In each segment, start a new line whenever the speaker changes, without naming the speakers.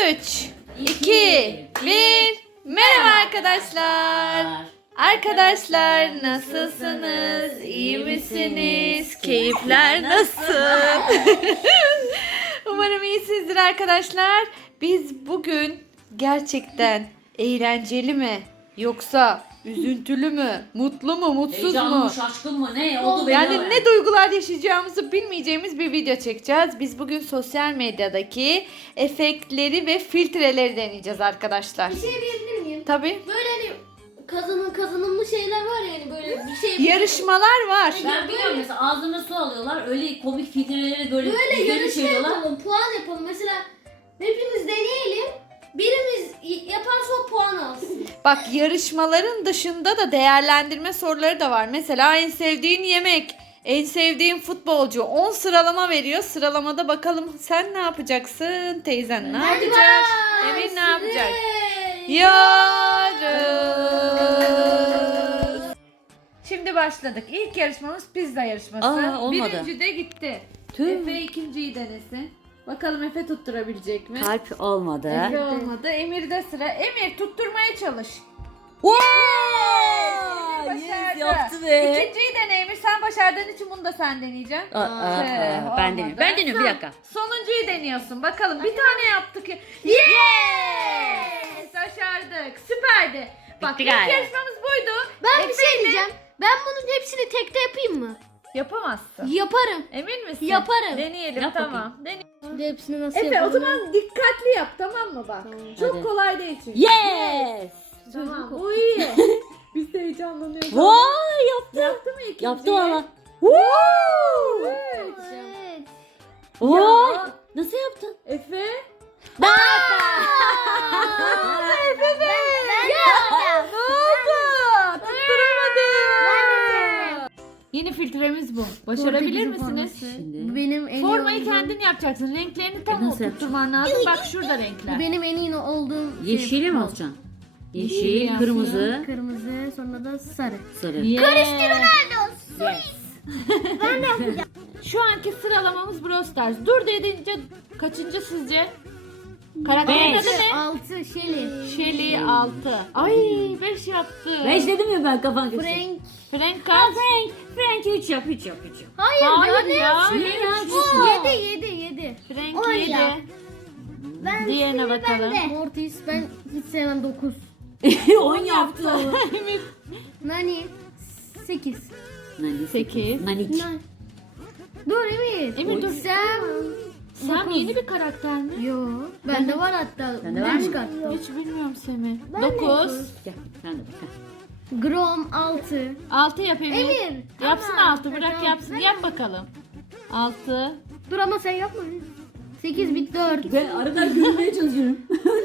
3, 2, 1. Merhaba arkadaşlar. Arkadaşlar nasılsınız? İyi misiniz? Keyifler nasıl? Umarım iyisinizdir arkadaşlar. Biz bugün gerçekten eğlenceli mi? Yoksa üzüntülü mü? Mutlu mu? Mutsuz
Heyecanlı
mu?
mı? Şaşkın mı? Ne oldu?
Yani ne duygular yaşayacağımızı bilmeyeceğimiz bir video çekeceğiz. Biz bugün sosyal medyadaki efektleri ve filtreleri deneyeceğiz arkadaşlar.
Bir şey diyebilir miyim?
Tabii.
Böyle hani kazanılmış şeyler var ya hani böyle bir şey.
Yarışmalar var.
Ben biliyorum mesela ağzına su alıyorlar. Öyle komik filtreleri böyle
Böyle
izlerini
yarışma
söylüyorlar.
yapalım, puan yapalım. Mesela hepimiz deneyelim. Birimiz yaparsa o puan alsın.
Bak yarışmaların dışında da değerlendirme soruları da var. Mesela en sevdiğin yemek, en sevdiğin futbolcu 10 sıralama veriyor. Sıralamada bakalım sen ne yapacaksın? Teyzen ne yapacak? Emir ne yapacak? Yarış. Şimdi başladık. İlk yarışmamız pizza yarışması.
Olmadı.
Birinci de gitti.
Tüh.
Efe ikinciyi denesin. Bakalım Efe tutturabilecek mi?
Kalp olmadı.
Efe olmadı. Emir'de sıra. Emir tutturmaya çalış.
Wow!
Başardı.
Yes, yaptı be.
İkinciyi dene Emir. Sen başardığın için bunu da sen deneyeceksin.
Ben
olmadı.
deniyorum. Ben deniyorum bir dakika.
Sonuncuyu deniyorsun. Bakalım bir tane yaptık. Yes! Başardık. Süperdi. Bak ilk
galiba.
yarışmamız buydu.
Ben bir
Efe
şey
ile-
diyeceğim. Ben bunun hepsini tekte yapayım mı?
Yapamazsın.
Yaparım.
Emin misin?
Yaparım.
Deneyelim
Yap
tamam.
Şimdi hepsini nasıl
Efe o
yapalım?
zaman dikkatli yap tamam mı bak. Çok
Hadi.
kolay değil çünkü.
Yes!
Tamam bu iyi. Biz de heyecanlanıyoruz.
Vay yaptı.
Yaptı mı ikinciyi?
Yaptı valla.
Evet.
Evet.
Vay.
Ya.
Nasıl yaptın?
Efe.
Efe be.
Ne oldu? Tutturamadım. Yeni filtremiz bu. Başarabilir misiniz?
Şimdi.
Bu benim en iyi
Formayı
olduğum.
kendin yapacaksın. Renklerini tam
Nasıl
oturtturman lazım. Bak şurada
Bu
renkler.
benim en iyi olduğum
Yeşili mi alacaksın? Yeşil, kırmızı,
Kırmızı, sonra da sarı.
sarı.
Yes.
Yes.
Şu anki sıralamamız Brawl Stars. Dur dedince kaçıncı sizce? Karakterin
Beş.
adı ne?
6 Shelly.
Shelly 6. Ay 5 yaptı.
5 dedim ya ben kafan kötü.
Frank.
Frank kaç?
Frank 3 yap 3 yap 3 yap.
Hayır,
Hayır ya.
Niye ya?
7.
Frank
On
7.
ya. Ben
Diğerine bakalım.
Mortis ben hiç sevmem 9.
10 yaptı.
Nani 8.
Nani
8.
Nanik.
Dur Emir.
Emir dur.
Sen
Sen yeni bir karakter mi?
Yo. Bende var hatta.
Sende var mı?
Çıkarttım.
Hiç bilmiyorum Semi.
Ben
9.
Gel sen de bak.
Grom 6.
6 yap Emir.
Emir.
Yapsın
Tamam.
6 bırak
Tamam.
yapsın. Yap bakalım. 6.
Dur ama sen yapma. 8 bit 4.
Ben aradan gülmeye çalışıyorum.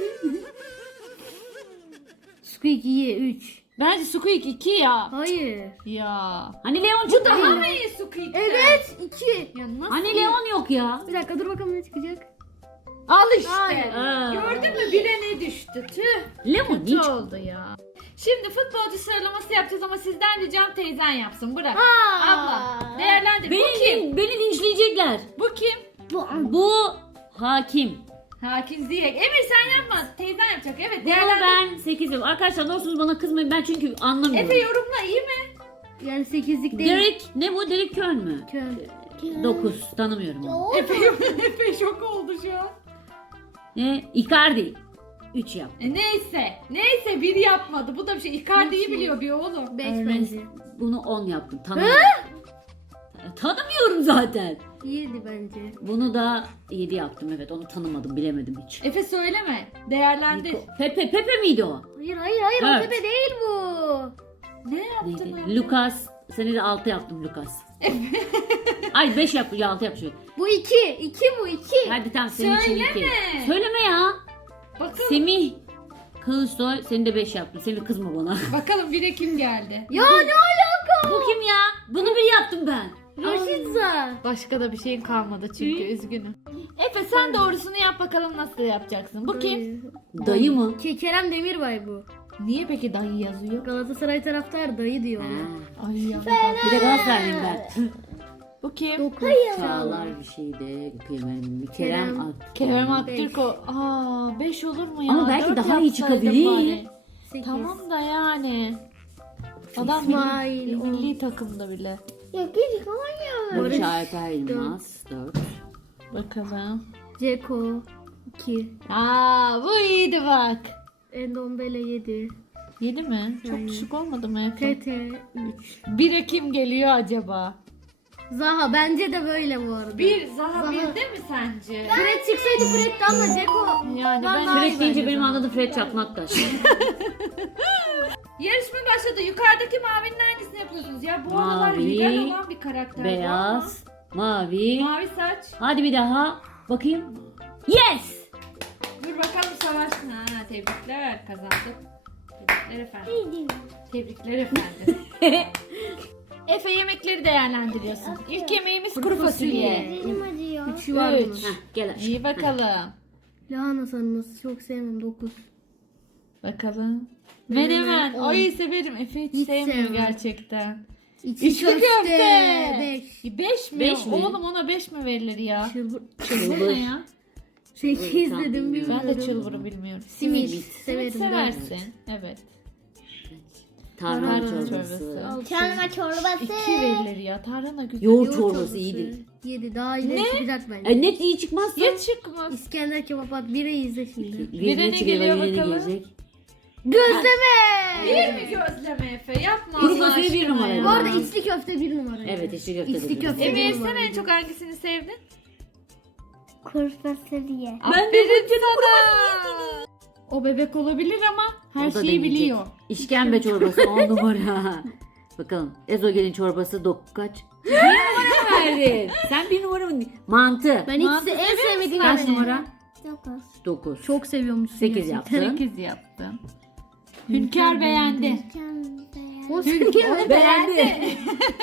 Squeaky 3.
Bence Squeak 2 ya.
Hayır.
Ya.
Hani Leon çıktı
Daha
mı?
mı iyi Squeak?
Evet 2.
Ya nasıl?
Hani Leon yok ya.
Bir dakika dur bakalım ne çıkacak.
Al işte.
Hayır.
Gördün mü bire ne düştü? Tüh.
Leon
Kötü
hiç.
oldu ya. Şimdi futbolcu sıralaması yapacağız ama sizden ricam teyzen yapsın. Bırak.
Aa.
Abla. Değerlendir. Bu kim?
Beni linçleyecekler.
Bu kim?
Bu hakim.
Hakim Ziyek. Emir sen yapma. Teyzen yapacak. Evet.
Bunu
Değerlendir.
ben 8 yapıyorum. Arkadaşlar ne olursunuz bana kızmayın ben çünkü anlamıyorum.
Efe yorumla iyi mi?
Yani 8'lik değil.
Derek ne bu? Derek Köln mü? 9 tanımıyorum onu.
Efe şok oldu şu an.
Icardi 3 yap.
Neyse. Neyse biri yapmadı. Bu da bir şey. Icardi'yi biliyor bir oğlum.
5
Ernest,
bence.
Bunu 10 yaptım. Tanımıyorum. Tanımıyorum zaten.
7 bence.
Bunu da 7 yaptım evet onu tanımadım bilemedim hiç.
Efe söyleme. Değerlendir.
Pepe miydi o?
Hayır o
Evet.
tepe değil bu.
Ne yaptın?
Neydi? Lucas. Seni de 6 yaptım Lucas. Ay 5 yap 6 yap şöyle.
Bu 2. 2 bu 2.
Hadi tamam senin için 2.
Söyleme.
Söyleme ya.
Bakalım.
Semih Kılıçsoy seni de 5 yaptım. Semih kızma bana.
Bakalım bire kim geldi?
Ya ne alaka?
Bu kim ya? Bunu bir yaptım ben.
Roşitza.
Başka da bir şeyin kalmadı çünkü üzgünüm. Efe sen doğrusunu yap bakalım nasıl yapacaksın. Bu kim?
Dayı mı?
Kerem Demirbay bu.
Niye peki dayı yazıyor?
Galatasaray taraftar dayı diyor.
Ha.
ona.
Ay ya.
Bir de Galatasaraylıyım ben.
Bu kim?
9.
Çağlar bir şeydi. Kerem Aktürkoğlu.
Kerem Aktürkoğlu. 5 olur mu ya?
Ama belki
Dört
daha iyi
yapsaydım
çıkabilir.
bari.
8.
Tamam da yani. Adam
İsmail,
milli takımda bile.
Ya geri koyuyor.
Barış Alper Yılmaz 4.
Bakalım.
Ceko 2.
Bu iyiydi bak.
Endombele 7.
7 mi? Çok
Aynen.
düşük olmadı mı Efe?
TT 3.
1'e kim geliyor acaba?
Zaha bence de böyle bu arada.
Zaha
Zaha.
1'de mi sence?
Fred çıksaydı Fred'di ama Ceko.
Yani ben
Vallahi
Fred deyince benim anladığım Fred Çakmaktaş.
Yarışma başladı. Yukarıdaki mavinin hangisini yapıyorsunuz? Ya bu aralar
Mavi,
lider olan bir karakter.
Beyaz, mavi.
Mavi saç.
Hadi bir daha. Bakayım. Yes!
Dur bakalım Savaş. Tebrikler kazandık. Tebrikler efendim. Tebrikler efendim. Efe yemekleri değerlendiriyorsun. İlk yemeğimiz kuru fasulye.
Elim acıyor. 3'ü var bunun.
Heh, gel aşkım.
İyi bakalım.
Lahana sarması çok sevmem 9.
Bakalım.
Menemen,
Menemen.
on.
Ay severim. Efe hiç sevmiyor
sevmem.
gerçekten.
İçli
İçli köfte.
5.
5 mi?
Beş mi?
Oğlum ona 5 mi verilir ya?
Çılbır.
Çılbır ne ya?
8
Tam
dedim
bilmiyorum.
bilmiyorum.
Ben de çılbırı bilmiyorum.
Simit.
Simit
Severim.
seversin. Evet.
Tarhana
Tarhana
çorbası.
çorbası.
Çarma çorbası.
2 verilir ya. Tarhana güzel.
Yoğurt çorbası iyiydi.
7 daha iyi
Ne?
çıkacak bence.
Net iyi çıkmazsa.
Ya çıkmaz.
İskender kebap at 1'e izle şimdi.
Bir de ne geliyor bakalım?
gelecek.
Gözleme.
Bir mi gözleme Efe? Yapma
Kuru
Allah
fasulye bir
aşkına
numara.
ya.
Bu arada içli köfte 1 numara.
Evet içli köfte.
İçli
de
köfte.
güzel.
Emir
numara.
sen en çok hangisini sevdin?
Kuru fasulye.
Aferin sana. O bebek olabilir ama her
O da
şeyi
deneyecek.
biliyor.
İşkembe çorbası 10 numara. Bakalım ezogelin çorbası kaç? 1 numara mı verdin? Sen 1 numara mı? Mantı.
Ben
Mantı
en
seviyor
sevmediğim
Kaç
anne.
numara?
9.
9.
Çok seviyormuşsun.
8
gerçekten.
yaptın.
8 yaptım. Hünkar beğendi.
O seviyor.
Beğendi.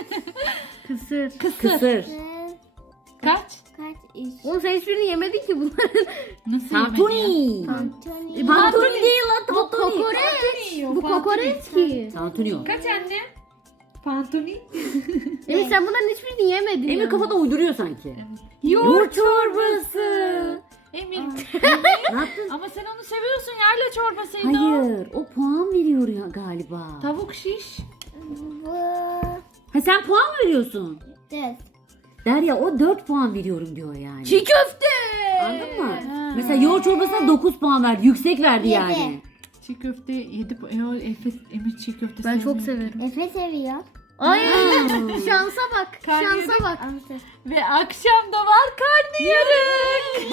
Kısır.
Kısır.
Kaç?
Kaç iş?
Oğlum sen hiçbirini yemedin ki bunların.
Nasıl yemedi ya?
Tantuni.
Antoni.
Tantuni değil lan
Bu
tantuni.
kokoreç.
yiyor,
Bu
pantuni.
kokoreç ki.
Tantuni o.
Kaç anne? Pantuni.
Emir sen bunların hiçbirini yemedin
Emir
ya.
kafada uyduruyor sanki.
Yoğurt
çorbası.
Emir.
Ne yaptın?
Ama sen onu seviyorsun yerle çorbasıydı o.
Hayır. O puan veriyor ya galiba.
Tavuk şiş.
Bu.
Ha sen puan mı veriyorsun?
4.
Derya o 4 puan veriyorum diyor yani.
Çiğ köfte.
Anladın mı?
Ha.
Mesela yoğurt çorbasına 9 puan verdi. Yüksek verdi
Yedi.
yani.
Çiğ köfte 7 Emir çiğ köfte
Ben çok
sevmiyor.
severim.
Efe seviyor.
Ay şansa bak.
Karnıyarık.
Şansa bak.
Amca.
Ve akşam da var karnıyarık.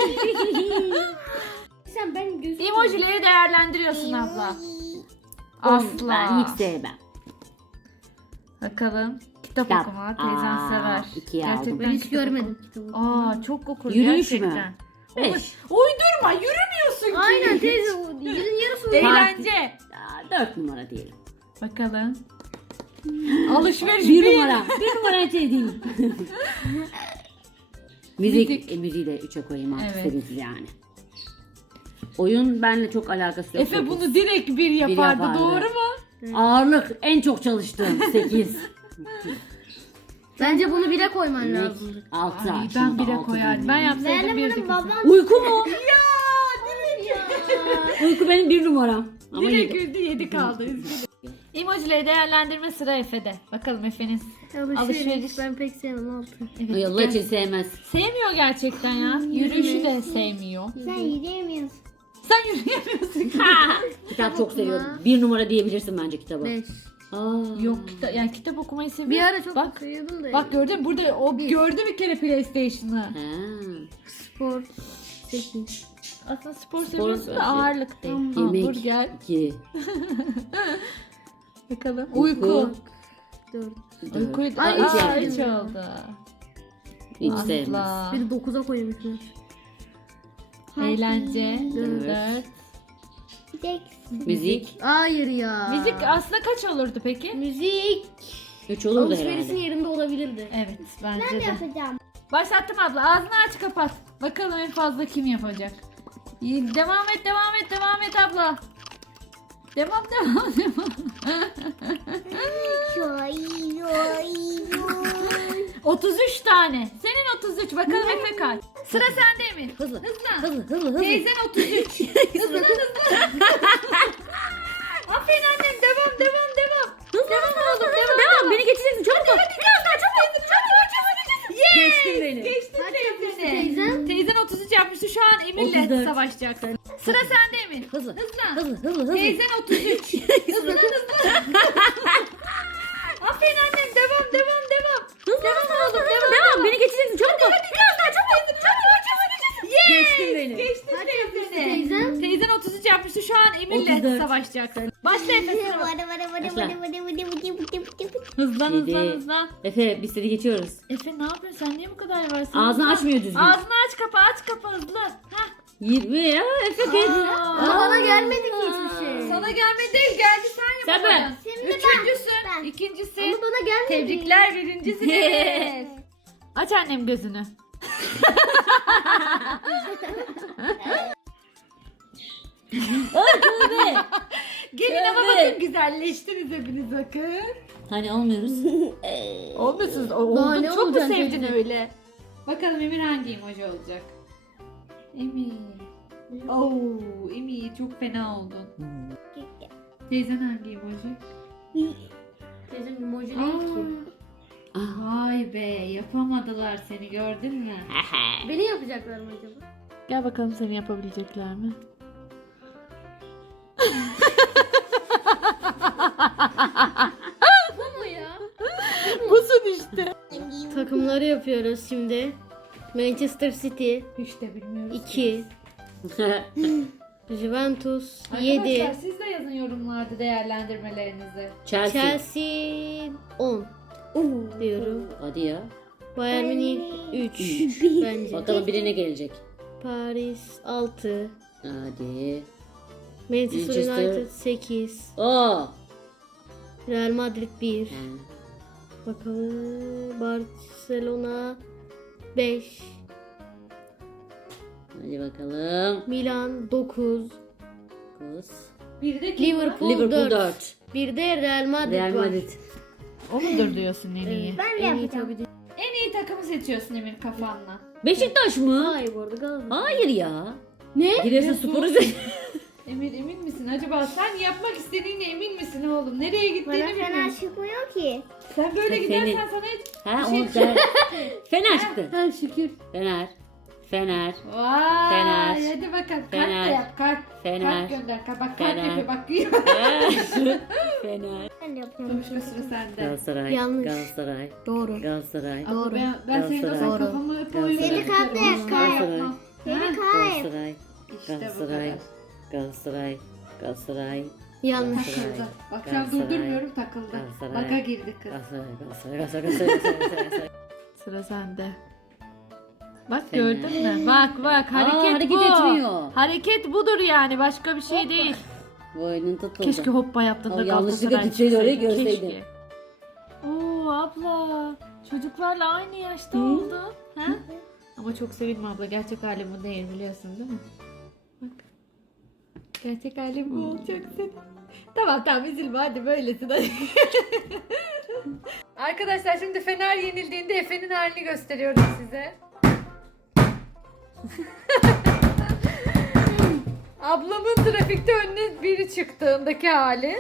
Sen ben gözüm.
Emojileri değerlendiriyorsun abla. Asla.
Ben hiç sevmem.
Bakalım. Kitap
Kitap.
okuma teyzen
Aa,
sever.
ikiye aldım.
Ben hiç
kitap
görmedim kitabı.
Aa çok okur
Yürüyüş mü?
gerçekten.
5.
Uydurma yürümüyorsun ki.
Aynen teyze o yüzün yarısı uyuyor.
Eğlence.
4 numara diyelim.
Bakalım. Alışveriş
1 numara. 1 numara şey değil.
Müzik.
Müziği de 3'e koyayım artık
Evet.
seviniz yani. Oyun benimle çok alakası yok.
Efe
9.
bunu direkt bir yapardı,
yapardı.
doğru mu?
Ağırlık en çok çalıştığım 8.
Bence bunu bile koyman lazım.
6.
Ay, ben bire koyardım. Ben yapsaydım bir de kesin.
Uyku mu? Uyku benim 1 numaram. Ama
Direkt
yedi.
güldü 7 kaldı. üzgünüm. Emojileri değerlendirme sıra Efe'de. Bakalım Efe'nin. Alışveriş.
Ben pek sevmem altı.
Evet,
Ay Allah
gel.
için sevmez.
Sevmiyor gerçekten ya. Yürüyüşü de sevmiyor.
Sen yürüyemiyorsun.
Sen yürüyemiyorsun.
Kitap çok seviyorum. 1 numara diyebilirsin bence kitaba.
5.
Yok kitap, yani kitap okumayı seviyor.
Bir ara çok
Bak,
seviyordum da.
bak gördün mü? Burada o gördü bir kere PlayStation'ı.
Ha.
Spor 8.
Aslında spor seviyorsun da ağırlık değil.
Yemek
Hamburger.
2.
Bakalım. Uyku.
4.
Uykuyu
Ay,
Aa,
hiç
hiç
sevmiyorum.
oldu.
Hiç sevmez.
Asla.
Bir de 9'a koyabilirim.
Eğlence.
Dört.
4.
Bir tek
Müzik
Hayır ya.
Müzik aslında kaç olurdu peki?
Müzik
3 olurdu
alışverişin
herhalde.
yerinde olabilirdi.
Evet bence
ben
de.
yapacağım.
Başlattım abla. Ağzını aç kapat. Bakalım en fazla kim yapacak. Devam et devam et devam et abla. Devam.
Yoy yoy yoy.
33 tane. Senin 33. Bakalım Efe kaç. Sıra sende Emir.
Hızlı.
Hızlan.
Hızlı.
Teyzen 33. Hızlan. Aferin annem. Devam.
Devam. Beni geçeceksin. Çabuk ol.
Biraz daha çabuk.
Geçtin beni.
Geçtin
Kaç yapmıştı
teyzeni.
teyzem?
Teyzen 33 yapmıştı. Şu an Emir'le
34.
savaşacaksın. Sıra sende Emir.
Hızlı.
Hızlan.
Hızlı.
Teyzen 33. Hızlan. Aferin annem. Devam.
Devam. Beni geçeceksin. Çabuk ol.
Biraz daha çabuk.
Geçtin beni.
Geçtin
Kaç yapmıştı
teyzeni.
teyzem?
Teyzen 33 yapmıştı. Şu an Emir'le
34.
savaşacaksın. Başla Efe. Hızlan.
Yedi. Efe biz seni geçiyoruz.
Efe ne yapıyorsun? Sen niye bu kadar yavaşsın?
Ağzını açmıyor düzgün.
Ağzını aç kapa hızlı. Heh.
20 ya Efe geç.
Ama bana gelmedi ki hiçbir şey.
Sana gelmedi değil, geldi sen
Sen
yapamadın.
Şimdi
Üçüncüsün,
ben.
ikincisi.
Ama bana gelmedi.
Tebrikler, birincisiniz. Aç annem gözünü. Gelin ama
Tövbe.
bakın güzelleştiniz hepiniz bakın.
Hani olmuyoruz.
Olmuyorsunuz.
Daha
Oldun
ne
çok mu
olacaksın
sevdin
teyze?
öyle? Bakalım Emir hangi emoji olacak? Emir. Oo, Emir çok fena oldun. Teyzen hangi emoji?
Teyzem emoji değil
Aa,
ki.
vay be, yapamadılar seni, gördün mü?
Beni yapacaklar mı acaba?
Gel bakalım seni yapabilecekler mi?
Bu mu ya?
Busun işte.
Takımları yapıyoruz şimdi. Manchester City
Hiç de bilmiyoruz.
2, Juventus
Arkadaşlar
7,
siz de yazın yorumlarda değerlendirmelerinizi.
Chelsea.
Chelsea 10 diyorum.
Hadi ya.
Bayern Münih 3 bence.
Bakalım birine gelecek.
Paris 6,
Hadi.
Manchester
Manchester.
United 8,
Oo.
Real Madrid 1.
Ha.
Bakalım Barcelona 5,
Hadi bakalım.
Milan 9,
Kız.
Bir de kim
Liverpool,
Liverpool
4.
4.
Bir de Real Madrid
Real
var.
Madrid.
O mudur diyorsun en iyi?
Ben de yapacağım.
En iyi takımı seçiyorsun Emir kafanla.
Beşiktaş mı?
Hayır bu arada Galatasaray.
Hayır ya.
Ne?
Giresunspor'u
Emir emin misin? Acaba sen yapmak istediğine emin misin oğlum? Nereye gittiğini
Bana fena
bilmiyorsun.
çıkmıyor ki.
Sen böyle
Seni-
gidersen sana hiç...
Ha
Bir
onu
şey-
der. Fener çıktı.
Ha şükür.
Fener. Fener.
Vay,
Fener.
hadi bakalım. Kalp
Fener.
de yap, kalp.
Fener.
Kalp gönder. Bak kalp
Fener.
yapıyor, bak gülüyor.
Fener.
Ben de yapacağım.
Konuşma sıra sende.
Galatasaray.
Yanlış.
Galatasaray.
Doğru.
Galatasaray.
Ama
Doğru.
ben senin o
Galatasaray.
kafamı hep oyun
Galatasaray.
Seni kalp yap, kalp.
yapmam.
Seni
Ha?
kalp.
Galatasaray.
İşte bu
Galatasaray.
kadar.
Galatasaray. Galatasaray.
Yanlış.
Takıldı. Bak şu an
Galatasaray.
durdurmuyorum, takıldı.
Galatasaray.
Baka girdi kız.
Galatasaray. Galatasaray. Galatasaray.
Sıra sende. Bak
Fener.
gördün mü? Bak hareket,
hareket
bu.
etmiyor.
Hareket budur yani, başka bir şey değil.
Boynun tutuldu.
Keşke hoppa yaptığında
Ama yanlışlıkla
Galatasaray
gitseydi oraya
çıksaydı,
görseydin.
keşke. Oo abla, çocuklarla aynı yaşta oldu. Ha? Ama çok sevinme abla, gerçek halim bu değil, biliyorsun değil mi? Bak. Gerçek halim bu olacak senin. Tamam üzülme, hadi böylesin hadi. Arkadaşlar şimdi Fener yenildiğinde Efe'nin halini gösteriyorum size. Ablamın trafikte önüne biri çıktığındaki hali.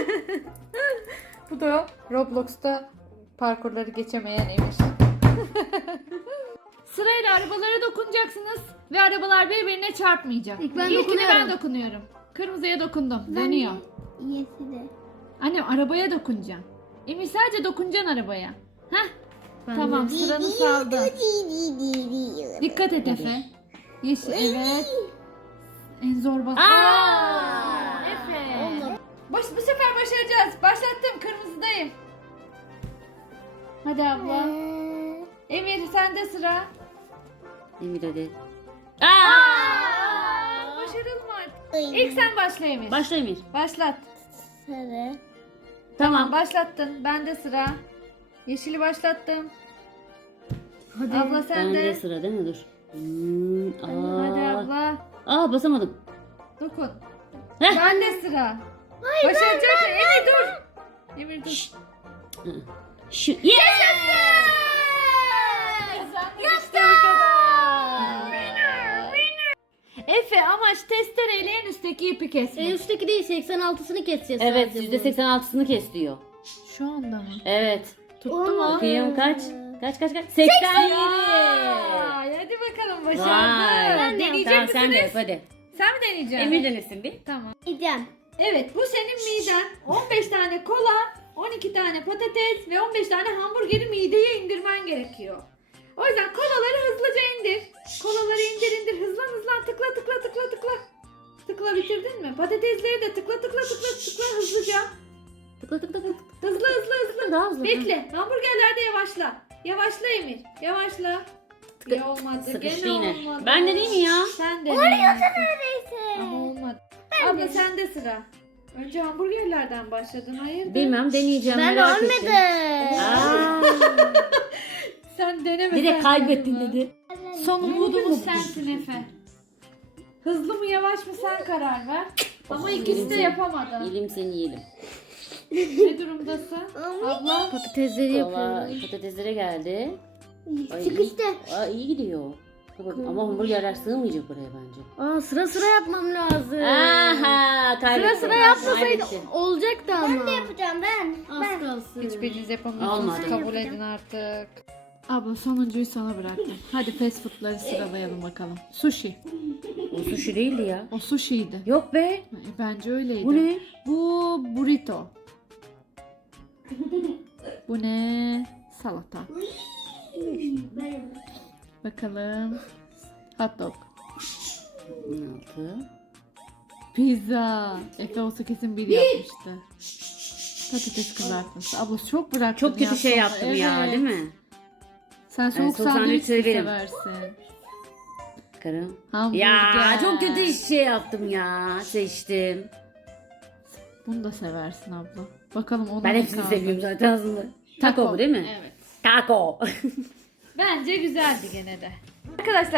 Bu da Roblox'ta parkurları geçemeyen Emir. Sırayla arabalara dokunacaksınız ve arabalar birbirine çarpmayacak.
İlk ben
İlkini ben
dokunuyorum.
dokunuyorum. Kırmızıya dokundum. Dönüyor.
İyisi de.
Annem arabaya dokunacağım. Emir sadece dokunacaksın arabaya. Heh.
Ben
Tamam,
de.
sıranı saldı. Dikkat et Efe. Yeşil, evet. En zor bas. Efe.
Olmadı.
Bu sefer başaracağız. Başlattım, kırmızıdayım. Hadi abla. Emir sende sıra.
Emir hadi.
Başaralım artık. İlk sen başla Emir.
Başla Emir.
Başlat.
Sarı.
Tamam başlattın. Bende sıra. Yeşili başlattım.
Hadi.
Abla
Bende
sende.
sıra değil mi? Dur.
Hadi abla.
Basamadım.
Dokun.
Heh.
Bende sıra. Başaracaksın. Emir dur. Emir dur.
Şu. Yeah!
Efe amaç testereyle en üstteki ipi kesmek.
En üstteki değil 86'sını keseceğiz
Evet
sadece bunun.
%86'sını kes diyor.
Şu anda mı?
Evet.
Tuttu mu?
Bakayım kaç? Kaç? 87.
Ay, hadi bakalım
Vay.
başardın. Deneyecek
Tamam sen de
misiniz?
yap hadi.
Sen mi deneyeceksin?
Emir denesin bir.
Tamam.
Gideceğim.
Evet bu senin miden. 15 tane kola, 12 tane patates ve 15 tane hamburgeri mideye indirmen gerekiyor. O yüzden kolaları hızlıca indir. Kolaları indir hızlan tıkla. Tıkla bitirdin mi? Patatesleri de tıkla hızlıca.
Tıkla tıkla tıkla.
Hızlı.
Daha hızlı.
Bekle. Hamburgerlerde yavaşla. Yavaşla Emir. Yavaşla. Ya olmadı.
Sıkıştı
Gene
yine.
olmadı.
Ben de değil mi ya?
Sen de.
Neredeyse.
Ama olmadı. Abla sende sıra. Önce hamburgerlerden başladın. Hayır.
Bilmem deneyeceğim
Ben
merak
olmadı.
ettim. Aa,
Sen deneme.
direkt
sen
kaybettin
deneme.
dedi.
Son umudumuz sensin Efe. Hızlı mı yavaş mı sen karar ver. Ama ikisi de yapamadı.
Yiyelim seni yiyelim.
Ne durumdasın? Abla.
Patatesleri
Valla patateslere geldi. Ay,
Sıkıştı.
iyi gidiyor. Dur bakayım. Ama hamburgerler sığmayacak oraya bence.
Aa sıra yapmam lazım.
Aha kaybettim.
Sıra yapmasaydı
Kaybettim.
olacaktı ama.
Ben de yapacağım ben.
Az kalsın.
Hiçbiriniz yapamıyorsunuz.
Olmadı.
Kabul edin artık. Abla sonuncuyu sana bıraktım. Hadi fast foodları sıralayalım bakalım. Sushi.
O sushi değildi ya.
O sushi'ydi.
Yok be.
Bence öyleydi.
Bu ne?
Bu burrito. Bu ne? Salata. Bakalım. Hot dog.
16.
Pizza. Efe olsa kesin bir yapmıştı. Patates kızartması. Abla çok bıraktın
Çok kötü
ya
şey
sonra.
yaptım ya
Evet.
değil mi?
Sen soğuk
soğuk
sandviç
sandviç
mi
severim.
seversin?
Karım.
Hamburger.
Ya çok kötü şey yaptım ya. Seçtim.
Bunu da seversin abla. Bakalım ona
Ben
mı
hepsini
kaldı?
seviyorum zaten aslında. Taco bu değil mi?
Evet.
Taco.
Bence güzeldi gene de. Arkadaşlar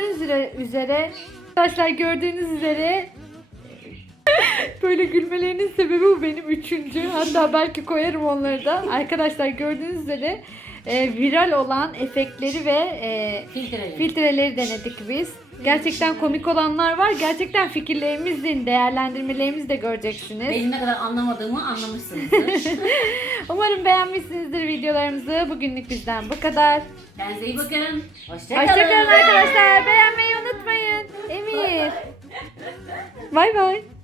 gördüğünüz üzere böyle gülmelerinin sebebi bu benim üçüncü. Hatta belki koyarım onları da. Arkadaşlar gördüğünüz üzere viral olan efektleri ve filtreleri denedik biz. Gerçekten komik olanlar var. Gerçekten fikirlerimizin, değerlendirmelerimizi de göreceksiniz.
Benim ne kadar anlamadığımı anlamışsınızdır.
Umarım beğenmişsinizdir videolarımızı. Bugünlük bizden bu kadar.
Kendinize iyi bakın. Hoşçakalın.
Hoşçakalın arkadaşlar. Beğenmeyi unutmayın. Emir. Bay bay.